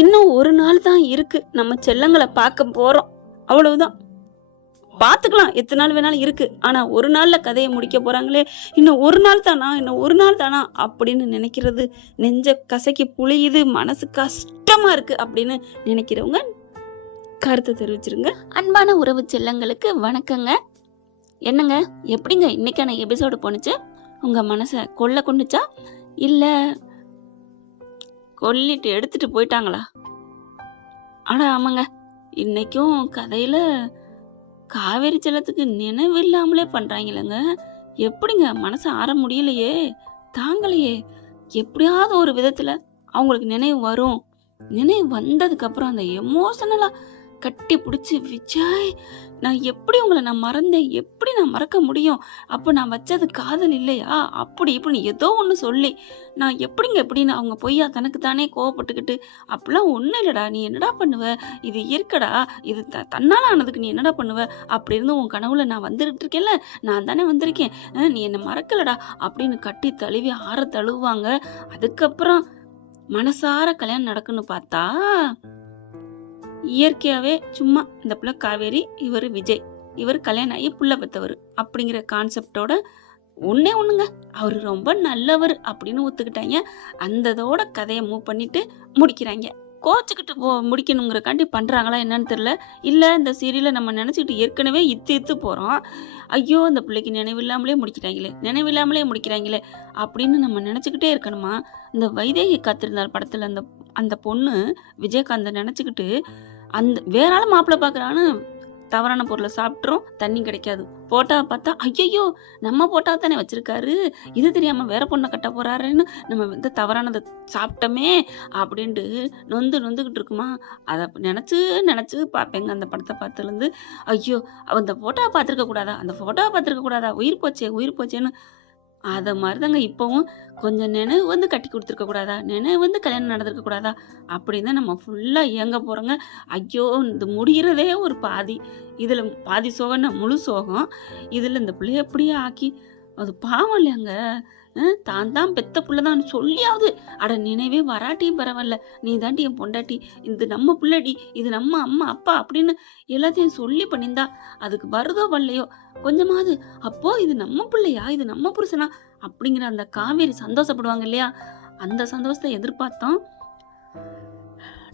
இன்னும் ஒரு நாள் தான் இருக்கு, நம்ம செல்லங்களை பார்க்க போறோம். அவ்வளவுதான். பார்த்துக்கலாம், எத்தனை நாள் வேணாலும் இருக்கு. ஆனா ஒரு நாள்ல கதையை முடிக்க போறாங்களே, இன்னும் ஒரு நாள் தானா, இன்னும் ஒரு நாள் தானா அப்படின்னு நினைக்கிறது நெஞ்ச கசக்கி புளியுது, மனசு கஷ்டமா இருக்கு அப்படின்னு நினைக்கிறவங்க கருத்தை தெரிவிச்சிருங்க. அன்பான உறவு செல்லங்களுக்கு வணக்கங்க. என்னங்க, எப்படிங்க இன்னைக்கான எபிசோடு போனுச்சு? உங்க மனசை கொண்டுச்சா இல்ல கொல்லிட்டு எடுத்துட்டு போயிட்டாங்களா? ஆனா ஆமாங்க, இன்னைக்கும் கதையில காவேரி செல்லத்துக்கு நினைவு இல்லாமலே பண்றாங்களேங்க. எப்படிங்க மனசு ஆற முடியலையே, தாங்கலையே. எப்படியாவது ஒரு விதத்துல அவங்களுக்கு நினைவு வரும். நினைவு வந்ததுக்கு அப்புறம் அந்த எமோஷனலா கட்டி பிடிச்சி, விஜய் நான் எப்படி உங்களை நான் மறந்தேன், எப்படி நான் மறக்க முடியும், அப்போ நான் வச்சது காதல் இல்லையா, அப்படி இப்படின்னு ஏதோ ஒன்று சொல்லி நான் எப்படிங்க எப்படின்னு அவங்க பொய்யா தனக்கு தானே கோவப்பட்டுக்கிட்டு, அப்படிலாம் ஒன்றும் இல்லைடா, நீ என்னடா பண்ணுவ, இது இருக்கடா, இது தன்னால் ஆனதுக்கு நீ என்னடா பண்ணுவ, அப்படி இருந்து உன் கனவுல நான் வந்துகிட்டு இருக்கேன்ல, நான் தானே வந்திருக்கேன், நீ என்னை மறக்கலடா அப்படின்னு கட்டி தழுவி ஆற தழுவாங்க. அதுக்கப்புறம் மனசார கல்யாணம் நடக்குன்னு பார்த்தா இயற்கையாவே சும்மா இந்த பிள்ளை காவேரி, இவர் விஜய், இவர் கல்யாணம் ஆகி புள்ள பெற்றவர் அப்படிங்கிற கான்செப்டோட ஒன்னே ஒண்ணுங்க, அவரு ரொம்ப நல்லவர் அப்படின்னு ஒத்துக்கிட்டாங்க. அந்ததோட கதையை மூவ் பண்ணிட்டு முடிக்கிறாங்க. கோச்சுக்கிட்டு முடிக்கணுங்கிறக்காண்டி பண்றாங்களா என்னன்னு தெரியல. இல்ல இந்த சீரியலை நம்ம நினைச்சுக்கிட்டு ஏற்கனவே இத்து போறோம், ஐயோ அந்த பிள்ளைக்கு நினைவில்லாமலே முடிக்கிறாங்களே அப்படின்னு நம்ம நினைச்சுக்கிட்டே இருக்கணுமா? இந்த வைதேகி காத்திருந்தார் படத்துல அந்த பொண்ணு விஜயகாந்த நினைச்சுக்கிட்டு அந்த வேற ஆள் மாப்பிள்ளை பாக்குறான்னு தவறான பொருளை சாப்பிட்றோம், தண்ணி கிடைக்காது. போட்டாவை பார்த்தா ஐயோ நம்ம போட்டாவை தானே வச்சிருக்காரு, இது தெரியாம வேற பொண்ணை கட்ட போறாருன்னு நம்ம வந்து தவறானதை சாப்பிட்டோமே அப்படின்ட்டு நொந்துகிட்டு இருக்குமா? அதை நினைச்சு பார்ப்பேங்க அந்த படத்தை பார்த்ததுலேருந்து. ஐயோ அந்த போட்டோவை பார்த்துருக்க கூடாதா, உயிர் போச்சேன்னு. அதை மாதிரிதாங்க இப்பவும் கொஞ்சம் நினைவு வந்து கட்டி கொடுத்துருக்க கூடாதா, நினைவு வந்து கல்யாணம் நடந்திருக்க கூடாதா அப்படின்னு தான் நம்ம ஃபுல்லா இயங்க போறோங்க. ஐயோ இது முடிகிறதே ஒரு பாதி, இதுல பாதி சோகம்னா முழு சோகம். இதுல இந்த பிள்ளைய எப்படியே ஆக்கி, அது பாவம் இல்லையாங்க. தான் பெத்த புள்ளதான் சொல்லியாவது அட நினைவே வராட்டியும் பரவாயில்ல, நீ தாண்டி என் பொண்டாட்டி, இது நம்ம புள்ளடி, இது நம்ம அம்மா அப்பா அப்படின்னு எல்லாத்தையும் சொல்லி பண்ணியிருந்தா அதுக்கு வருதோ வரலையோ கொஞ்சமாவது, அப்போ இது நம்ம பிள்ளையா, இது நம்ம புருஷனா அப்படிங்கிற அந்த காவேரி சந்தோஷப்படுவாங்க இல்லையா, அந்த சந்தோஷத்தை எதிர்பார்த்தோம்.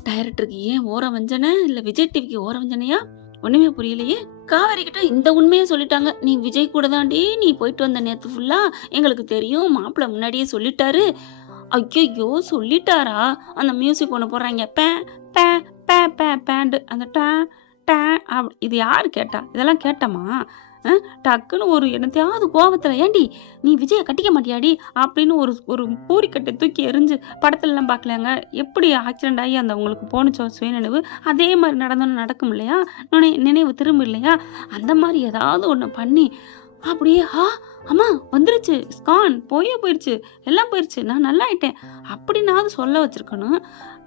டைரக்டருக்கு ஏன் ஓர வஞ்சனை, இல்ல விஜய் டிவிக்கு ஓர வஞ்சனையா, ஒண்ணுமே புரியலையே. காவேரி கிட்ட இந்த உண்மையை சொல்லிட்டாங்க, நீ விஜய் கூட தாண்டி நீ போயிட்டு வந்த நேத்து ஃபுல்லா, எங்களுக்கு தெரியும், மாப்பிள்ள முன்னாடியே சொல்லிட்டாரு. ஐயோ சொல்லிட்டாரா? அந்த மியூசிக் ஒண்ணு போடுறாங்க, பே பே பே பே பேண்டு, அந்த டே டே இது யாரு கேட்டா? இதெல்லாம் கேட்டமா? டக்குன்னு ஒரு என்னத்தையாவது கோபத்துல, ஏண்டி நீ விஜயை கட்டிக்க மாட்டியாடி அப்படின்னு ஒரு பூரிக்கட்டை தூக்கி எரிஞ்சு படத்துலலாம் பார்க்கலாங்க. எப்படி ஆக்சிடென்ட் ஆகி அந்த உங்களுக்கு போனுச்சோ சுயநினைவு, அதே மாதிரி நடந்தோன்னு நடக்கும் இல்லையா, நினைவு திரும்ப இல்லையா, அந்த மாதிரி ஏதாவது ஒன்று பண்ணி அப்படியே அம்மா வந்துருச்சு, ஸ்கான் போயிடுச்சு, எல்லாம் போயிடுச்சு, நான் நல்லா ஆயிட்டேன் அப்படின்னாவது சொல்ல வச்சிருக்கணும்.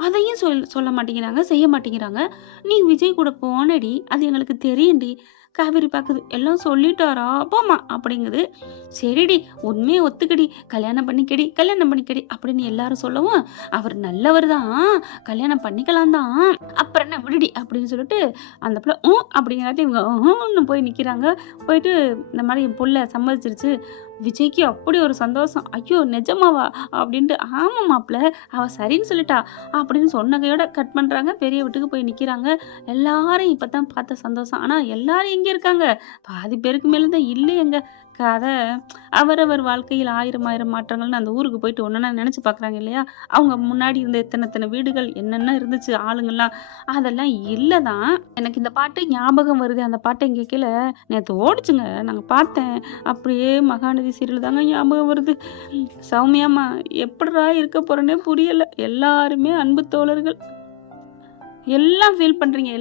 அதையும் சொல்ல மாட்டேங்கிறாங்க, செய்ய மாட்டேங்கிறாங்க. நீ விஜய் கூட போனடி, அது எங்களுக்கு தெரியும்டி, காவேரி பார்க்குது, எல்லாம் சொல்லிட்டாரா போமா அப்படிங்குது. சரிடி உண்மையை ஒத்துக்கடி, கல்யாணம் பண்ணிக்கடி அப்படின்னு எல்லாரும் சொல்லவும், அவர் நல்லவர் தான், கல்யாணம் பண்ணிக்கலாம் தான், அப்புறம் என்ன விடுடி அப்படின்னு சொல்லிட்டு அந்த பிள்ளை அப்படிங்காட்டி இவங்க போய் நிற்கிறாங்க. போயிட்டு இந்த மாதிரி என் புள்ள சம்மதிச்சிருச்சு. விஜய்க்கு அப்படி ஒரு சந்தோஷம், ஐயோ நிஜமாவா அப்படின்ட்டு, ஆமா மாப்பிள்ள அவ சரின்னு சொல்லிட்டா அப்படின்னு சொன்னகையோட கட் பண்றாங்க. பெரிய வீட்டுக்கு போய் நிக்கிறாங்க. எல்லாரும் இப்பதான் பார்த்த சந்தோஷம். ஆனா எல்லாரும் எங்க இருக்காங்க, பாதி பேருக்கு மேலதான் இல்லையங்க. கதை அவரவர் வாழ்க்கையில் ஆயிரம் மாற்றங்கள்னு அந்த ஊருக்கு போயிட்டு ஒன்னா நினைச்சு பாக்குறாங்க இல்லையா, அவங்க முன்னாடி இருந்த எத்தனை வீடுகள் என்னென்ன இருந்துச்சு, ஆளுங்கள்லாம் அதெல்லாம் இல்லதான். எனக்கு இந்த பாட்டு ஞாபகம் வருது, அந்த பாட்டை இங்க கீழே நேற்று ஓடிச்சுங்க, நாங்க பார்த்தேன், அப்படியே மகாநதி சீரியல் தாங்க ஞாபகம் வருது. சௌமியாமா எப்படிடா இருக்க போறேன்னே புரியல, எல்லாருமே அன்பு தோழர்கள், எல்லாம் ஃபீல் பண்றீங்க,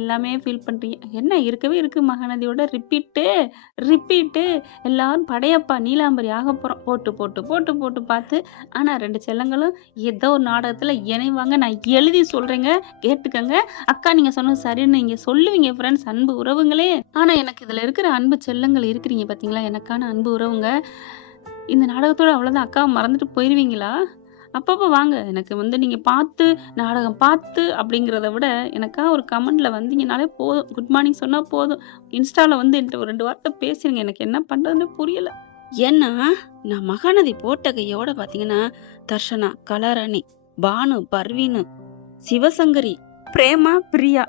எல்லாமே ஃபீல் பண்றீங்க. என்ன இருக்கவே இருக்கு மகாநதியோட ரிப்பீட்டு எல்லாரும் படையப்பா நீலாம்பரி ஆக போறோம், போட்டு பார்த்து. ஆனா 2 செல்லங்களும் ஏதோ ஒரு நாடகத்துல இணைவாங்க. நான் எழுதி சொல்றேங்க, கேட்டுக்கங்க. அக்கா நீங்க சொன்னது சரின்னு நீங்க சொல்லுவீங்க ஃப்ரெண்ட்ஸ், அன்பு உறவுங்களே. ஆனா எனக்கு இதுல இருக்கிற அன்பு செல்லங்கள் இருக்கிறீங்க பாத்தீங்களா, எனக்கான அன்பு உறவுங்க. இந்த நாடகத்தோட அவ்வளவுதான், அக்காவை மறந்துட்டு போயிருவீங்களா? அப்பப்போ வாங்க. எனக்கு வந்து நீங்க பார்த்து, நாடகம் பார்த்து அப்படிங்கிறத விட, எனக்கா ஒரு கமெண்ட்ல வந்தீங்கனாலே போதும். குட் மார்னிங் சொன்னா போதும். இன்ஸ்டால வந்து என்ட்ட ஒரு 2 வார்த்தை பேசுங்க. எனக்கு என்ன பண்றதுன்னு புரியல. ஏன்னா, நான் மகாநதி போட்ட கையோட பார்த்தீங்கன்னா, தர்ஷனா, கலாராணி, பானு, பர்வீனு, சிவசங்கரி, பிரேமா, பிரியா,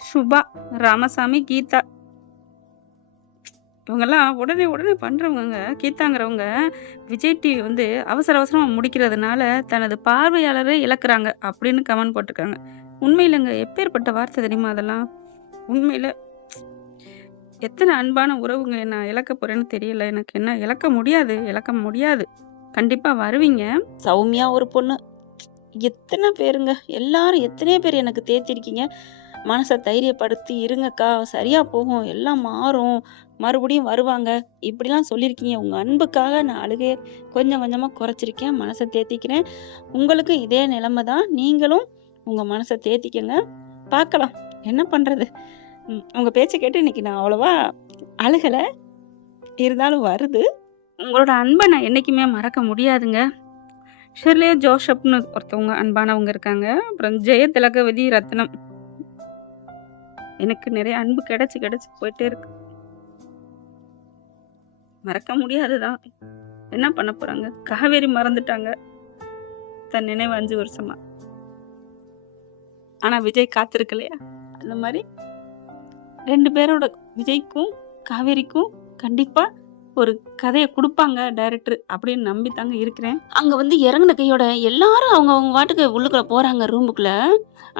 சுபா, ராமசாமி, கீதா இவங்கெல்லாம் உடனே உடனே பண்றவங்கங்க. கீதாங்கிறவங்க விஜய் டிவி வந்து அவசர அவசரமா முடிக்கிறதுனால தனது பார்வையாளரை இழக்குறாங்க அப்படின்னு கமெண்ட் போட்டிருக்காங்க. உண்மையிலங்க எப்பேற்பட்ட வார்த்தை தெரியுமா அதெல்லாம்? உண்மையில எத்தனை அன்பான உறவுங்க நான் இழக்க போறேன்னு தெரியல. எனக்கு என்ன இழக்க முடியாது. கண்டிப்பா வருவீங்க. சௌமியா ஒரு பொண்ணு. எத்தனை பேருங்க, எல்லாரும் எத்தனையோ பேர் எனக்கு தேத்திருக்கீங்க. மனசை தைரியப்படுத்தி இருங்கக்கா, சரியா போகும், எல்லாம் மாறும், மறுபடியும் வருவாங்க, இப்படிலாம் சொல்லியிருக்கீங்க. உங்க அன்புக்காக நான் அழுகைய கொஞ்சம் கொஞ்சமா குறைச்சிருக்கேன், மனசை தேத்திக்கிறேன். உங்களுக்கு இதே நிலைமை தான். நீங்களும் உங்க மனசை தேத்திக்கங்க. பார்க்கலாம் என்ன பண்றது. உங்க பேச்சை கேட்டு இன்னைக்கு நான் அவ்வளவா அழுகலை, இருந்தாலும் வருது. உங்களோட அன்பை நான் என்னைக்குமே மறக்க முடியாதுங்க. ஷெர்லே ஜோஷப்னு ஒருத்தவங்க அன்பானவங்க இருக்காங்க. அப்புறம் ஜெயதிலகவதி ரத்னம். எனக்கு நிறைய அன்பு கிடைச்சு கிடைச்சு போயிட்டே இருக்கு. மறக்க முடியாதுதான். என்ன பண்ண போறாங்க? காவேரி மறந்துட்டாங்க தன் நினைவு 5 வருஷமா. ஆனா விஜய் காத்திருக்கலையா? அந்த மாதிரி 2 பேரோட, விஜய்க்கும் காவேரிக்கும் கண்டிப்பா ஒரு கதையை கொடுப்பாங்க டைரக்டர் அப்படின்னு நம்பி தாங்க இருக்கிறேன். அங்க வந்து இறங்குன கையோட எல்லாரும் அவங்க வாட்டுக்கு உள்ளுக்குள்ள போறாங்க ரூமுக்குள்ள.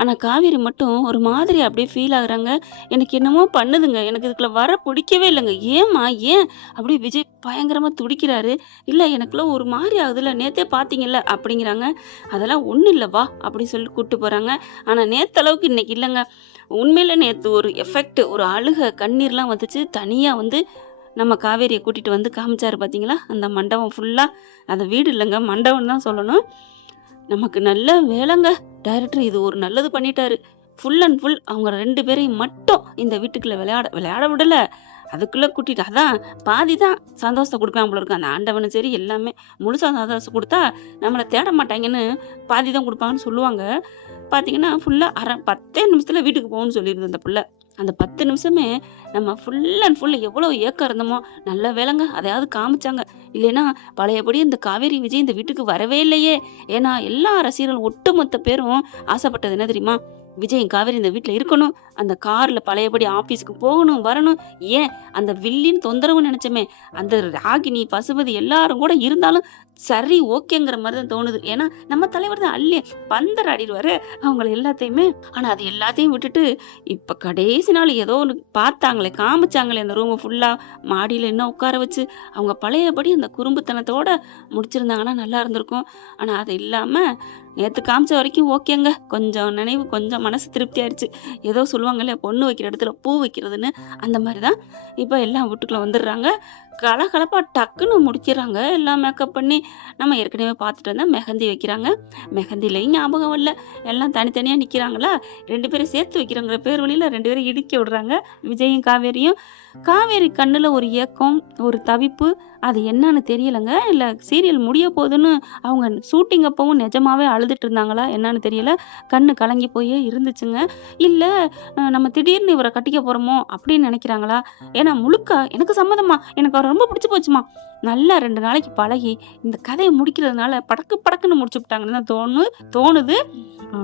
ஆனா காவேரி மட்டும் ஒரு மாதிரி அப்படியே ஃபீல் ஆகுறாங்க. எனக்கு என்னமோ பண்ணுதுங்க, எனக்கு இதுக்குள்ள வர பிடிக்கவே இல்லைங்க. ஏமா ஏன் அப்படியே விஜய் பயங்கரமா துடிக்கிறாரு. இல்ல எனக்குள்ள ஒரு மாதிரி ஆகுதுல்ல, நேத்தே பாத்தீங்கல்ல அப்படிங்கிறாங்க. அதெல்லாம் ஒண்ணும் இல்ல வா அப்படின்னு சொல்லி கூப்பிட்டு போறாங்க. ஆனா நேத்து அளவுக்கு இன்னைக்கு இல்லைங்க. உண்மையில நேத்து ஒரு எஃபெக்ட், ஒரு அழுக கண்ணீர்லாம் வந்துச்சு. தனியா வந்து நம்ம காவேரியை கூட்டிட்டு வந்து காமிச்சாரு பார்த்தீங்களா? அந்த மண்டபம் ஃபுல்லா, அந்த வீடு இல்லைங்க, மண்டபம் தான் சொல்லணும். நமக்கு நல்ல வேலைங்க, டைரக்டர் இது ஒரு நல்லது பண்ணிட்டாரு. ஃபுல் அண்ட் ஃபுல் அவங்க 2 பேரையும் மட்டும் இந்த வீட்டுக்குள்ள விளையாட விடல. அதுக்குள்ள கூட்டிட்டு, அதான் பாதி தான் சந்தோஷத்தை கொடுக்கலாம் போல இருக்கு. அந்த ஆண்டவனும் சரி எல்லாமே முழுசா சந்தோஷம் கொடுத்தா நம்மளை தேட மாட்டாங்கன்னு பாதி தான் கொடுப்பாங்கன்னு சொல்லுவாங்க. பார்த்தீங்கன்னா ஃபுல்லா 10 நிமிஷத்துல வீட்டுக்கு போகணும்னு சொல்லிடுது அந்த புள்ள. அந்த 10 நிமிஷமே நம்ம ஃபுல் அண்ட் ஃபுல் எவ்வளோ ஏக்கம் இருந்தோமோ, நல்ல வேலைங்க அதையாவது காமிச்சாங்க. இல்லைன்னா பழையபடி இந்த காவேரி விஜய் இந்த வீட்டுக்கு வரவே இல்லையே. ஏன்னா எல்லா ரசிகர்களும் ஒட்டுமொத்த பேரும் ஆசைப்பட்டது என்ன தெரியுமா? விஜய் காவேரி இந்த வீட்டில் இருக்கணும், அந்த கார்ல பழையபடி ஆஃபீஸ்க்கு போகணும் வரணும். ஏன் அந்த வில்லின்னு தொந்தரவு நினைச்சோமே, அந்த ராகினி பசுபதி எல்லாரும் கூட இருந்தாலும் சரி ஓகேங்கிற மாதிரி தான் தோணுது. ஏன்னா நம்ம தலைவர் தான் அள்ளி பந்தராடிடுவாரு அவங்கள எல்லாத்தையுமே. ஆனா அது எல்லாத்தையும் விட்டுட்டு இப்ப கடைசி நாள் ஏதோ ஒன்று பார்த்தாங்களே, காமிச்சாங்களே அந்த ரூமை ஃபுல்லா மாடியில இன்னும் உட்கார வச்சு அவங்க பழையபடி அந்த குறும்புத்தனத்தோட முடிச்சிருந்தாங்கன்னா நல்லா இருந்திருக்கும். ஆனா அது இல்லாம நேத்து காமிச்ச வரைக்கும் ஓகேங்க. கொஞ்சம் நினைவு, கொஞ்சம் மனசு திருப்தி ஆயிடுச்சு. ஏதோ சொல்லுவாங்க இல்லையா, பொண்ணு வைக்கிற இடத்துல பூ வைக்கிறதுன்னு, அந்த மாதிரி தான். இப்போ எல்லாம் வீட்டுக்குள்ள வந்துடுறாங்க. கலகலப்பா டக்குன்னு முடிக்கிறாங்க. எல்லாம் மேக்கப் பண்ணி நம்ம ஏற்கனவே பார்த்துட்டு வந்தா மெஹந்தி வைக்கிறாங்க. மெஹந்திலையும் ஞாபகம் வரல, எல்லாம் தனித்தனியாக நிற்கிறாங்களா. 2 பேரும் சேர்த்து வைக்கிறோங்கிற பேர் வழியில் 2 பேரும் இடிக்க விடுறாங்க, விஜயும் காவேரியும். காவேரி கண்ணில் ஒரு ஏக்கம், ஒரு தவிப்பு, அது என்னன்னு தெரியலைங்க. இல்லை சீரியல் முடிய போகுதுன்னு அவங்க ஷூட்டிங் அப்பவும் நிஜமாவே அழுதுட்டு இருந்தாங்களா என்னன்னு தெரியல. கண்ணு கலங்கி போய் இருந்துச்சுங்க. இல்லை நம்ம திடீர்னு இவரை கட்டிக்க போகிறோமோ அப்படின்னு நினைக்கிறாங்களா? ஏன்னா முழுக்க எனக்கு சம்மதமா, எனக்கு அவர் ரொம்ப பிடிச்சி போச்சுமா, நல்லா 2 நாளைக்கு பழகி இந்த கதையை முடிக்கிறதுனால படக்குன்னு முடிச்சு விட்டாங்கன்னு தான் தோணுது.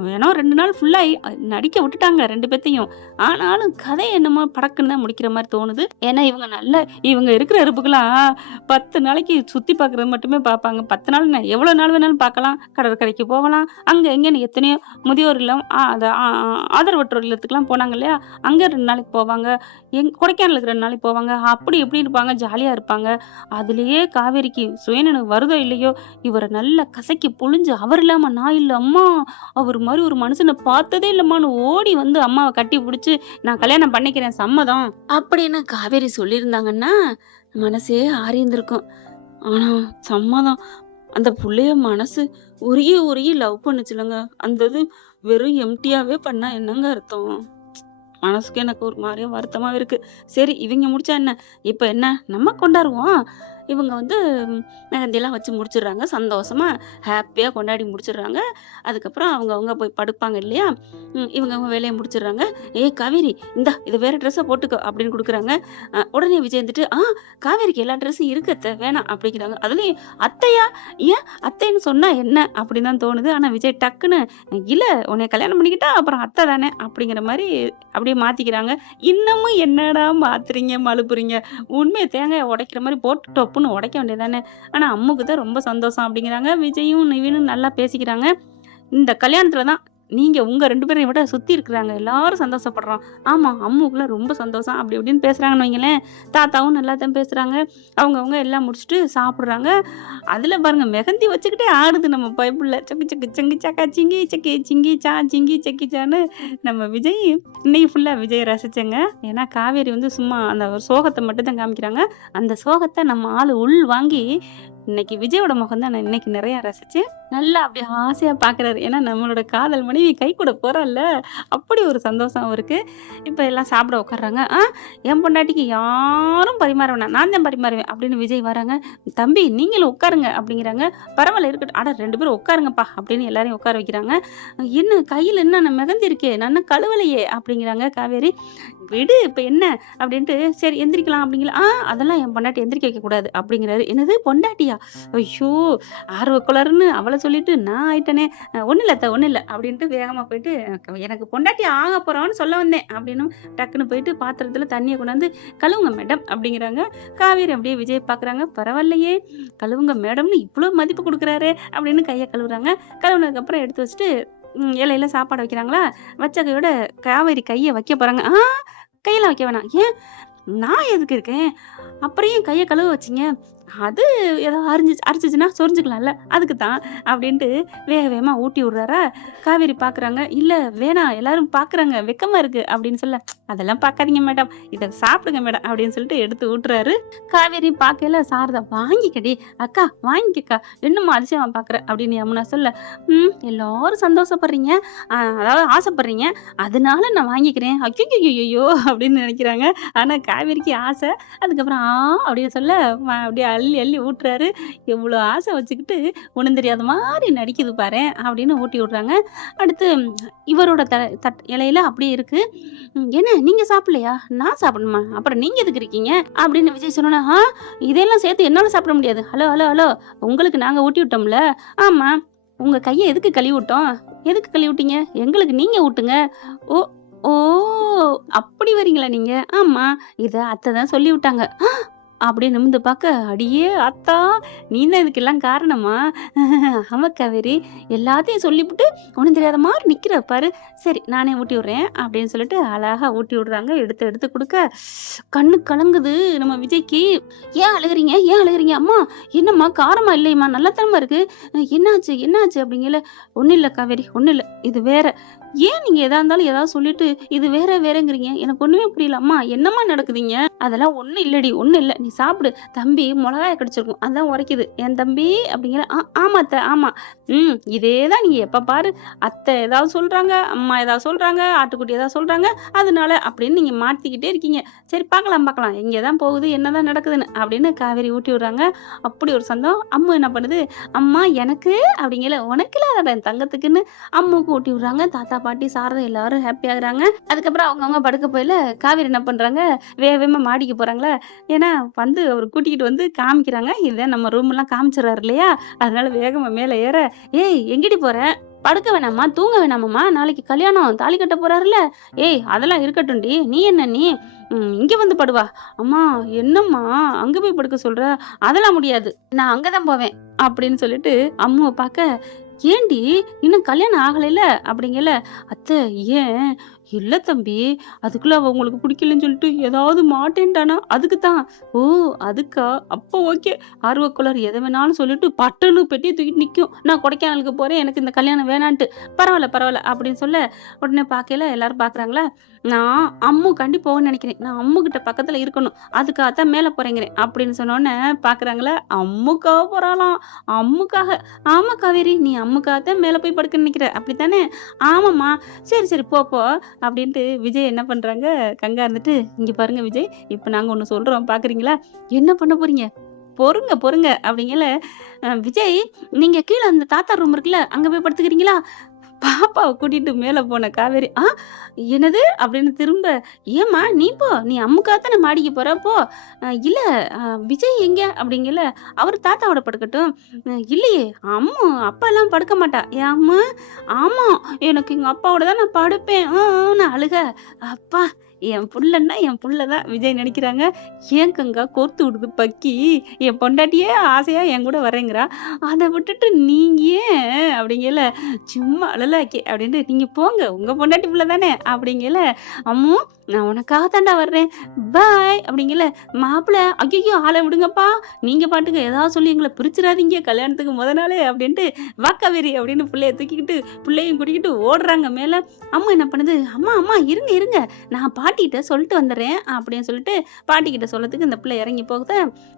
வேணா 2 நாள் ஃபுல்லாக நடிக்க விட்டுட்டாங்க 2 பேத்தையும். ஆனாலும் கதை என்னமோ படக்குன்னு தான் முடிக்கிற மாதிரி தோணுது. ஏன்னா இவங்க இருக்கிற இருப்புக்கெல்லாம் 10 நாளைக்கு சுற்றி பார்க்குறது மட்டுமே பார்ப்பாங்க. 10 நாள் எவ்வளோ நாள் வேணாலும் பார்க்கலாம். கடற்கரைக்கு போகலாம், அங்கே எங்கேன்னு எத்தனையோ முதியோர் இல்லம், ஆதரவற்றோர் இல்லத்துக்குலாம் போனாங்க இல்லையா, அங்கே 2 நாளைக்கு போவாங்க. கொடைக்கானலுக்கு 2 நாளைக்கு போவாங்க. அப்படி இப்படி இருப்பாங்க, ஜாலியாக இருப்பாங்க. அதுலேயே காவேரிக்கு சுயநினைவு வருதோ இல்லையோ, இவரை நல்லா கசக்கி புழிஞ்சு அவர் இல்லாமல் நான் இல்லை அம்மா, அவர் மாதிரி ஒரு மனுஷனை பார்த்ததே இல்லைம்மான்னு ஓடி வந்து அம்மாவை கட்டி பிடிச்சி நான் கல்யாணம் பண்ணிக்கிறேன் சம்மதம் அப்படின்னு காவேரி சொல்லியிருந்தாங்கன்னா மனசே ஆறியிருந்திருக்கும். ஆனா சம்மதம், அந்த புள்ளைய மனசு உருகி லவ் பண்ணுச்சுலங்க. அந்த இது வெறும் எம்டியாவே பண்ணா என்னங்க அர்த்தம்? மனசுக்கு எனக்கு ஒரு மாதிரியா வருத்தமா இருக்கு. சரி இவங்க முடிச்சா என்ன, இப்ப என்ன நம்ம கொண்டாடுவோம். இவங்க வந்து மெஹந்திலாம் வச்சு முடிச்சிடுறாங்க. சந்தோஷமா ஹாப்பியா கொண்டாடி முடிச்சிடுறாங்க. அதுக்கப்புறம் அவங்கவங்க போய் படுப்பாங்க இல்லையா? இவங்கவங்க வேலைய முடிச்சிடுறாங்க. "ஏய் காவேரி, இந்தா இத வேற ட்ரெஸ்ஸ போட்டுக்கோ" அப்படின்னு குடுக்குறாங்க. உடனே விஜய் வந்துட்டு, காவேரிக்கு எல்லா ட்ரெஸ்ஸும் இருக்கு அத்த, வேணாம்" அப்படிங்கிறாங்க. அதுலயும் "அத்தையா? ஏன் அத்தைன்னு சொன்னா என்ன?" அப்படின்னு தான் தோணுது. ஆனா விஜய் டக்குன்னு, "இல்ல உன்னைய கல்யாணம் பண்ணிக்கிட்டா அப்புறம் அத்தை தானே" அப்படிங்கிற மாரி அப்படியே மாத்திக்கிறாங்க. இன்னமும் என்னடா மாத்துறீங்க, மழுப்புறீங்க? உண்மைய தேங்காய உடைக்கிற மாரி போட்டு டொப்புன்னு உடைக்க வேண்டியது தானே. ஆனா அம்முக்கு தான் ரொம்ப சந்தோஷம் அப்படிங்கிறாங்க. விஜயும், நிவினும் நல்லா பேசிக்கிறாங்க. இந்த கல்யாணத்துல தான் நீங்க உங்க 2 பேரையும் விட சுத்தி இருக்கிறாங்க எல்லாரும் சந்தோஷப்படுறோம். ஆமா, அம்முக்குலாம் ரொம்ப சந்தோஷம். அப்படி இப்படின்னு பேசுறாங்கன்னு வைங்களேன். தாத்தாவும் நல்லா தான் பேசுறாங்க. அவங்கவங்க எல்லாம் முடிச்சுட்டு சாப்பிடுறாங்க. அதுல பாருங்க மெஹந்தி வச்சுக்கிட்டே ஆடுது நம்ம பயப்புள்ள. சக்கு சக்கு சங்கு சக்கா சிங்கி சக்கி சிங்கி சா சிங்கி சக்கி சான்னு நம்ம விஜய் இன்னைக்கு ஃபுல்லா விஜய ரசிச்சேங்க. ஏன்னா காவேரி வந்து சும்மா அந்த ஒரு சோகத்த மட்டும் தான் காமிக்கிறாங்க. அந்த சோகத்த நம்ம ஆளு உள் வாங்கி இன்னைக்கு விஜயோட முகம் தான் நான் இன்னைக்கு நிறைய ரசிச்சேன். நல்லா அப்படியே ஆசையா பார்க்குறாரு. ஏன்னா நம்மளோட காதல் மனைவி கைக்கூட போறால்ல. அப்படி ஒரு சந்தோஷம் அவருக்கு. இப்ப எல்லாம் சாப்பிட உட்கார்றாங்க. என் பொண்டாட்டிக்கு யாரும் பரிமாற வேணாம். நான் தான் பரிமாறுவேன் அப்படின்னு விஜய் வராங்க. தம்பி நீங்களும் உட்காருங்க அப்படிங்கிறாங்க. பரவாயில்ல இருக்கட்டும். அட 2 பேரும் உட்காருங்கப்பா அப்படின்னு எல்லாரையும் உட்கார வைக்கிறாங்க. என்ன கையில என்ன மெஹந்தி இருக்கே, நான் இன்னும் கழுவலையே அப்படிங்கிறாங்க காவேரி. விடு இப்ப என்ன அப்படின்ட்டு சரி எந்திரிக்கலாம் அப்படிங்களா. அதெல்லாம் என் பொண்டாட்டி எந்திரிக்க வைக்கக்கூடாது அப்படிங்கிறாரு. என்னது பொண்டாட்டியா? ஐயோ! ஆர்வக்கோளாறுன்னு அவள சொல்லிட்டு நான் ஆயிட்டனே. ஒண்ணும் இல்ல அத்த, ஒண்ணும் இல்ல அப்படின்ட்டு வேகமா போயிட்டு, எனக்கு பொண்டாட்டி ஆக போறான்னு சொல்ல வந்தேன்" அப்படின்னும் டக்குன்னு போயிட்டு பாத்திரத்துல தண்ணிய கொண்டாந்து, "கழுவுங்க மேடம்" அப்படிங்கிறாங்க. காவேரி அப்படியே விஜய் பார்க்குறாங்க. பரவாயில்லையே, கழுவுங்க மேடம்னு இவ்ளோ மதிப்பு குடுக்குறாரே அப்படின்னு கைய கழுவுறாங்க. கழுவுனதுக்கப்புறம் எடுத்து வச்சுட்டு இலையில சாப்பாடு வைக்கிறாங்களா? வச்ச கையோட காவேரி கைய வைக்க போறாங்க. கையெல்லாம் வைக்க வேணாம். ஏன்? நான் எதுக்கு இருக்கேன்? அப்புறம் ஏன் கைய கழுவ வச்சீங்க? அது ஏதோ அரிச்சுச்சுன்னா சொரிஞ்சுக்கலாம்ல. அதுக்கு தான் அப்படின்ட்டு வேக வேகமா ஊட்டி விடுறாரா? காவேரி பார்க்குறாங்க. "இல்ல வேணாம், எல்லாரும் பார்க்குறாங்க, வெட்கமா இருக்கு" அப்படின்னு சொல்ல, "அதெல்லாம் பார்க்காதீங்க மேடம், இத சாப்பிடுங்க மேடம்" அப்படின்னு சொல்லிட்டு எடுத்து ஊட்டுறாரு. காவேரி பார்க்கையில சாரதா, "வாங்கிக்கடி அக்கா, வாங்கிக்கக்கா, என்னம்மா அதிசயமா பார்க்குற" அப்படின்னு யமுனா சொல்ல, எல்லாரும் சந்தோஷப்படுறீங்க, அதாவது ஆசைப்படுறீங்க, அதனால நான் வாங்கிக்கிறேன். ஐய்யய்யய்யோ அப்படின்னு நினைக்கிறாங்க. ஆனா காவேரிக்கு ஆசை. அதுக்கப்புறம் அப்படின்னு சொல்ல அப்படியே அள்ளி அள்ளி ஊட்டுறாரு. எவ்வளோ ஆசை வச்சுக்கிட்டு ஒண்ணும் தெரியாத மாதிரி நடிக்குது பாரேன் அப்படின்னு ஊட்டி விடுறாங்க. அடுத்து இவரோட இலையில அப்படியே இருக்கு. "என்ன நீங்க சாப்பிடலையா? நான் சாப்பிடணுமா? அப்புறம் நீங்க எதுக்கு இருக்கீங்க?" அப்படின்னு விஜய் சொன்னோன்னா, இதெல்லாம் சேர்த்து என்னால சாப்பிட முடியாது. ஹலோ ஹலோ ஹலோ, உங்களுக்கு நாங்க ஊட்டி விட்டோம்ல. ஆமா, உங்க கையை எதுக்கு கழுவி விட்டோம்? எதுக்கு கழுவி விட்டீங்க? எங்களுக்கு நீங்க ஊட்டுங்க. ஓ ஓ அப்படி வரீங்களா நீங்க? ஆமா, இத அத்தை தான் சொல்லி விட்டாங்க. அப்படின்னு நிமிர்ந்து பார்க்க, "அடியே ஆத்தா, நீ தான் இதுக்கெல்லாம் காரணமா?" "ஆமா காவேரி, எல்லாத்தையும் சொல்லிப்புட்டு ஒண்ணும் தெரியாத மாரி நிக்கிற பாரு. சரி நானே ஊட்டி விடுறேன்" அப்படின்னு சொல்லிட்டு அழகா ஊட்டி விடுறாங்க. எடுத்து எடுத்து குடுக்க, கண்ணு கலங்குது நம்ம விஜய்க்கு. "ஏன் அழுகுறீங்க? ஏன் அழுகுறீங்க? அம்மா என்னம்மா காரமா இல்லையம்மா, நல்லாத்தானம்மா இருக்கு. என்னாச்சு என்னாச்சு?" அப்படிங்கல. "ஒண்ணும் இல்ல காவேரி, ஒண்ணும் இல்ல. இது வேற. ஏன் நீங்க எதா இருந்தாலும் ஏதாவது சொல்லிட்டு இது வேற வேறங்கிறீங்க? எனக்கு ஒண்ணுமே புரியல. அம்மா என்னம்மா நடக்குதுங்க?" "அதெல்லாம் ஒண்ணும் இல்லடி, ஒண்ணும் இல்ல. நீ சாப்பிடு. தம்பி மொளகாய கடிச்சிருக்கும். அதான் உரைக்குது. என் தம்பி" அப்படிங்கிற. ஆமா அத்தை, ஆமா. இதேதான் நீங்க எப்ப பாரு. அத்தை ஏதாவது சொல்றாங்க, அம்மா ஏதாவது சொல்றாங்க, ஆட்டுக்குட்டி ஏதாவது சொல்றாங்க, அதனால அப்படின்னு நீங்க மாத்திக்கிட்டே இருக்கீங்க. சரி பார்க்கலாம் பார்க்கலாம். எங்கதான் போகுது, என்னதான் நடக்குதுன்னு அப்படின்னு காவேரி ஊட்டி விடுறாங்க. அப்படி ஒரு சந்தோஷம். அம்மு என்ன பண்ணுது, "அம்மா எனக்கு" அப்படிங்கல. "உனக்கு இல்லாதடா என் தங்கத்துக்குன்னு" அம்முக்கு ஊட்டி விடுறாங்க. தாத்தா, பாட்டி, சாரதா எல்லாரும் ஹாப்பி ஆகுறாங்க. அதுக்கப்புறம் அவங்கவங்க படுக்க போயில காவேரி என்ன பண்றாங்க, வேகமா மாடிக்கு போறாங்களா. ஏன்னா வந்து அவரு கூட்டிக்கிட்டு வந்து காமிக்கிறாங்க. இதான் நம்ம ரூம் எல்லாம் காமிச்சிடறாரு இல்லையா? அதனால வேகமா மேல ஏற, "ஏய் எங்கடி போற? படுக்க வேணாமா? தூங்க வேணாமாம்மா? நாளைக்கு கல்யாணம், தாலி கட்ட போறாருல்ல." "ஏய் அதெல்லாம் இருக்கட்டும்டி. நீ என்ன நீ இங்க வந்து படுவா." "அம்மா என்னம்மா அங்க போய் படுக்க சொல்ற? அதெல்லாம் முடியாது. நான் அங்கதான் போவேன்" அப்படின்னு சொல்லிட்டு அம்முவ பார்க்க, "ஏண்டி இன்னும் கல்யாணம் ஆகலைல?" அப்படிங்கல. "அத்தை ஏன்?" "இல்ல தம்பி, அதுக்குள்ள அவ உங்களுக்கு பிடிக்கலன்னு சொல்லிட்டு ஏதாவது மாட்டேன்ட்டானா, அதுக்கு தான்." "ஓ அதுக்கா? அப்போ ஓகே. ஆர்வக்கோளாறு எதை வேணாலும் சொல்லிட்டு பட்டுன்னு பெட்டியை தூக்கிட்டு நிக்கும். நான் கொடைக்கானலுக்கு போறேன், எனக்கு இந்த கல்யாணம் வேணான்ட்டு. பரவாயில்ல பரவாயில்ல" அப்படின்னு சொல்ல, உடனே பார்க்கையில எல்லாரும் பார்க்குறாங்களா. "நான் அம்மு கண்டி போகணும்னு நினைக்கிறேன். நான் அம்மு கிட்ட பக்கத்துல இருக்கணும். அதுக்காகத்தான் மேல போறேங்கிறேன்" அப்படின்னு சொன்னோடனே பார்க்குறாங்களா. அம்முக்காக போறாளாம். அம்முக்காக. "ஆமா காவேரி, நீ அம்முக்காகத்தான் மேல போய் படுக்க நினைக்கிற அப்படித்தானே?" "ஆமாம்மா." "சரி சரி போ போ" அப்படின்ட்டு விஜய் என்ன பண்றாங்க, கங்கா இருந்துட்டு, "இங்க பாருங்க விஜய், இப்ப நாங்க ஒண்ணு சொல்றோம் பாக்குறீங்களா?" "என்ன பண்ண போறீங்க?" பொறுங்க பொறுங்க அப்படிங்கல விஜய் நீங்க கீழே அந்த தாத்தா ரூம் இருக்குல்ல அங்க போய் படுத்துக்கிறீங்களா? பாப்பாவை கூட்டிட்டு மேல போன காவேரி என்னது அப்படின்னு திரும்ப ஏம்மா நீ போ நீ அம்முக்காத்தானே மாடிக்கு போற போ இல்ல விஜய் எங்க அப்படிங்கல அவர் தாத்தாவோட படுக்கட்டும் இல்லையே அம்மு அப்பா எல்லாம் படுக்க மாட்டா ஏன் அம்மா ஆமா எனக்கு எங்க அப்பாவோட தான் நான் படுப்பேன் நான் அழுக அப்பா என் புள்ளன்னா என் புள்ளதான் விஜய் நினைக்கிறாங்க. ஏன் கங்கா கோர்த்து விடுது பக்கி என் பொண்டாட்டியே ஆசையா என் கூட வரேங்கிறா அதை விட்டுட்டு நீங்க ஏன் அப்படிங்கல சும்மா அழலாக்கி அப்படின்ட்டு நீங்க போங்க உங்க பொண்டாட்டி பிள்ளை தானே அப்படிங்கல அம்மு நான் உனக்காக தாண்டா வர்றேன் பாய் அப்படிங்கல மாப்பிள்ள ஐயோ ஆளை விடுங்கப்பா நீங்க பாட்டுங்க ஏதாவது சொல்லி எங்களை பிரிச்சிடாதீங்க கல்யாணத்துக்கு முத நாளே அப்படின்ட்டு வாக்காவேரி அப்படின்னு பிள்ளைய தூக்கிக்கிட்டு பிள்ளையும் கூட்டிக்கிட்டு ஓடுறாங்க மேல. அம்மா என்ன பண்ணுது அம்மா அம்மா இருங்க இருங்க நான் பாட்டிகிட்ட சொல்லிட்டு வந்துடுறேன் அப்படின்னு சொல்லிட்டு பாட்டிக்கிட்ட சொல்லத்துக்கு இந்த பிள்ளை இறங்கி போகுத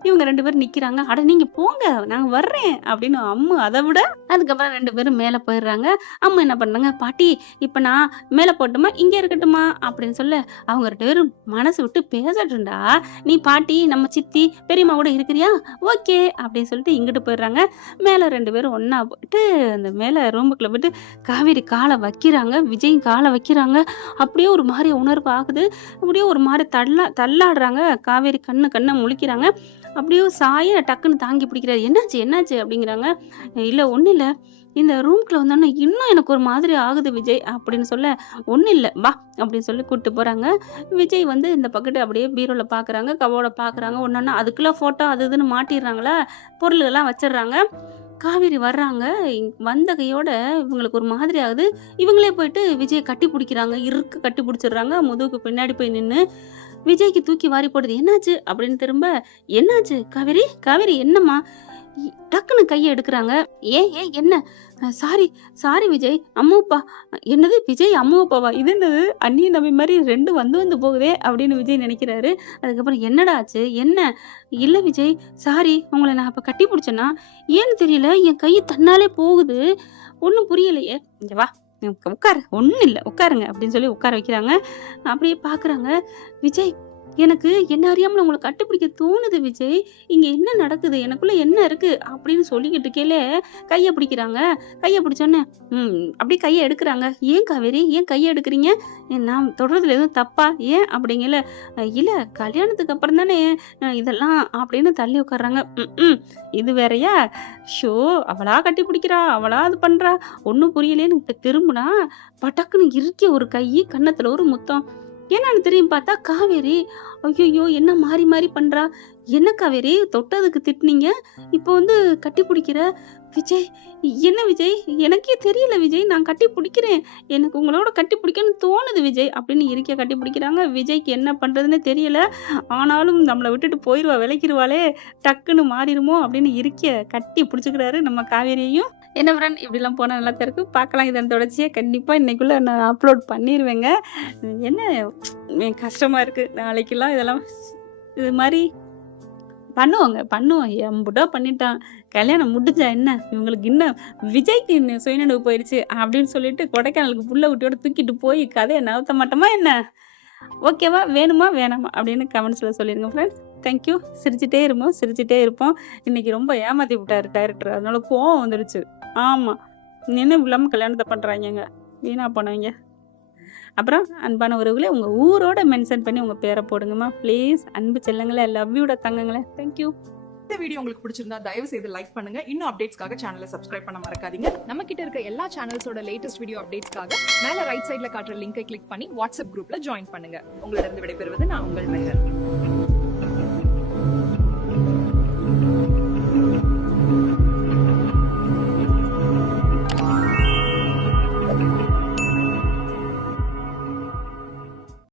இவங்க 2 பேரும் நிக்கிறாங்க. அட நீங்க போங்க நாங்க வர்றேன் அப்படின்னு அம்மா அதை விட அதுக்கப்புறம் 2 பேரும் மேல போயிடுறாங்க. அம்மா என்ன பண்றாங்க பாட்டி இப்ப நான் மேல போட்டுமா இங்க இருக்கட்டுமா அப்படின்னு சொல்ல அவங்க 2 பேரும் மனசு விட்டு பேசட்டும்டா நீ பாட்டி நம்ம சித்தி பெரியம்மா கூட இருக்கிறியா ஓகே அப்படின்னு சொல்லிட்டு இங்கிட்டு போயிடுறாங்க. மேல 2 பேரும் ஒன்னா போயிட்டு அந்த மேல ரூமுக்குள்ள போயிட்டு காவேரி காலை வைக்கிறாங்க விஜய் காலை வைக்கிறாங்க. அப்படியே ஒரு மாதிரி உணர்வு ஆகுது. அப்படியே ஒரு மாதிரி தள்ளாடுறாங்க. காவேரி கண்ணை முழிக்கிறாங்க. அப்படியே சாய டக்குன்னு தாங்கி பிடிக்கிறாரு. என்னாச்சு என்னாச்சு அப்படிங்கிறாங்க. இல்ல ஒண்ணும் இல்ல இந்த ரூம்குள்ள வந்தோன்னே இன்னும் எனக்கு ஒரு மாதிரி ஆகுது விஜய் அப்படின்னு சொல்ல ஒன்றும் இல்லை வா அப்படின்னு சொல்லி கூப்பிட்டு போகிறாங்க. விஜய் வந்து இந்த பக்கத்து அப்படியே பீரோவில் பார்க்குறாங்க கவோட பார்க்குறாங்க ஒன்றா அதுக்குள்ள ஃபோட்டோ அது இதுன்னு மாட்டிடுறாங்களா பொருள்கள்லாம் வச்சிடுறாங்க. காவேரி வர்றாங்க. வந்த கையோட இவங்களுக்கு ஒரு மாதிரி ஆகுது. இவங்களே போயிட்டு விஜய் கட்டி பிடிக்கிறாங்க. கட்டி பிடிச்சிடுறாங்க. முதுகுக்கு பின்னாடி போய் நின்று விஜய்க்கு தூக்கி வாரி போடுது. என்னாச்சு அப்படின்னு திரும்ப என்னாச்சு காவேரி காவேரி என்னம்மா டக்குன்னு கையை எடுக்கிறாங்க. ஏன் என்ன சாரி சாரி விஜய் அம்மாப்பா என்னது விஜய் அம்மாப்பாவா இது என்னது அந்நிய நம்பி மாதிரி 2 வந்து போகுதே அப்படின்னு விஜய் நினைக்கிறாரு. அதுக்கப்புறம் என்னடா ஆச்சு என்ன இல்ல விஜய் சாரி உங்களை நான் இப்ப கட்டி பிடிச்சேன்னா ஏன்னு தெரியல என் கை தன்னாலே போகுது ஒன்றும் புரியலையே இங்க வா உட்காரு ஒன்றும் இல்லை உட்காருங்க அப்படின்னு சொல்லி உட்கார வைக்கிறாங்க. அப்படியே பாக்குறாங்க. விஜய் எனக்கு என்ன அறியாமல் உங்களை கட்டுப்பிடிக்க தோணுது விஜய் இங்க என்ன நடக்குது எனக்குள்ள என்ன இருக்கு அப்படின்னு சொல்லிக்கிட்டு இருக்கேலே கையை பிடிக்கிறாங்க. கையை பிடிச்சோன்னே அப்படியே கையை எடுக்கிறாங்க. ஏன் காவேரி ஏன் கையை எடுக்கிறீங்க நான் தொடர்றதுல எதுவும் தப்பா ஏன் அப்படிங்கல இல்ல கல்யாணத்துக்கு அப்புறம் தானே இதெல்லாம் அப்படின்னு தள்ளி உட்காடுறாங்க. இது வேறையா ஷோ அவளா கட்டி பிடிக்கிறா அவளா அது பண்றா ஒன்னும் புரியலேன்னு திரும்பினா பட்டக்குன்னு இருக்கிய ஒரு கை கன்னத்துல ஒரு முத்தம். என்னன்னு தெரியும் பார்த்தா காவேரி ஐயோ என்ன மாறி மாறி பண்றா என்ன காவேரி தொட்டதுக்கு திட்டினீங்க இப்போ வந்து கட்டி பிடிக்கிற விஜய் என்ன விஜய் எனக்கே தெரியல விஜய் நான் கட்டி பிடிக்கிறேன் எனக்கு உங்களோட கட்டி பிடிக்கணும்னு தோணுது விஜய் அப்படின்னு இருக்க கட்டி பிடிக்கிறாங்க. விஜய்க்கு என்ன பண்றதுன்னு தெரியல. ஆனாலும் நம்மளை விட்டுட்டு போயிடுவா விளைக்கிடுவாளே டக்குன்னு மாறிடுமோ அப்படின்னு இருக்க கட்டி பிடிச்சிக்கிறாரு நம்ம காவேரியையும். என்ன ஃப்ரெண்ட் இப்படிலாம் போனால் நல்லா தான் இருக்கும் பார்க்கலாம். இதன் தொடர்ச்சியாக கண்டிப்பாக இன்னைக்குள்ளே நான் அப்லோட் பண்ணிடுவேங்க. என்ன கஷ்டமாக இருக்குது நாளைக்கெல்லாம் இதெல்லாம் இது மாதிரி பண்ணுவோம் எம்புடா பண்ணிட்டான் கல்யாணம் முடிஞ்சா என்ன இவங்களுக்கு இன்னும் விஜய்க்கு இன்னும் சுயநினைவு போயிடுச்சு அப்படின்னு சொல்லிட்டு கொடைக்கானலுக்கு புள்ள குட்டியோட தூக்கிட்டு போய் கதையை நகர்த்த மாட்டோமா என்ன ஓகேவா வேணுமா வேணாமா அப்படின்னு கமெண்ட்ஸில் சொல்லிடுங்க ஃப்ரெண்ட்ஸ். தேங்க்யூ. சிரிச்சிட்டே இருப்போம். இன்னைக்கு ரொம்ப ஏமாத்தி விட்டாரு டைரக்டர் அதனால கோவம் வந்துருச்சு. ஆமாம் நினைவு இல்லாமல் கல்யாணத்தை பண்ணுறாங்க வீணா போனவங்க. அப்புறம் அன்பான உறவுகளை உங்கள் ஊரோட மென்ஷன் பண்ணி உங்கள் பேரை போடுங்கம்மா ப்ளீஸ். அன்பு செல்லங்களே லவ்யூட தங்கங்களே தேங்க்யூ. இந்த வீடியோ உங்களுக்கு பிடிச்சிருந்தா தயவு செய்து லைக் பண்ணுங்க. இன்னும் அப்டேட்ஸ்க்காக சேனலை சப்ஸ்கிரைப் பண்ண மறக்காதீங்க. நம்ம கிட்ட இருக்க எல்லா சேனல்ஸோட லேட்டஸ்ட் வீடியோ அப்டேட்ஸ்க்காக மேல ரைட் சைட்ல காட்டுற லிங்கை கிளிக் பண்ணி வாட்ஸ்அப் குரூப்ல ஜாயின் பண்ணுங்க. உங்களிடம் விடைபெறுவது நான் உங்கள் மெஹர்.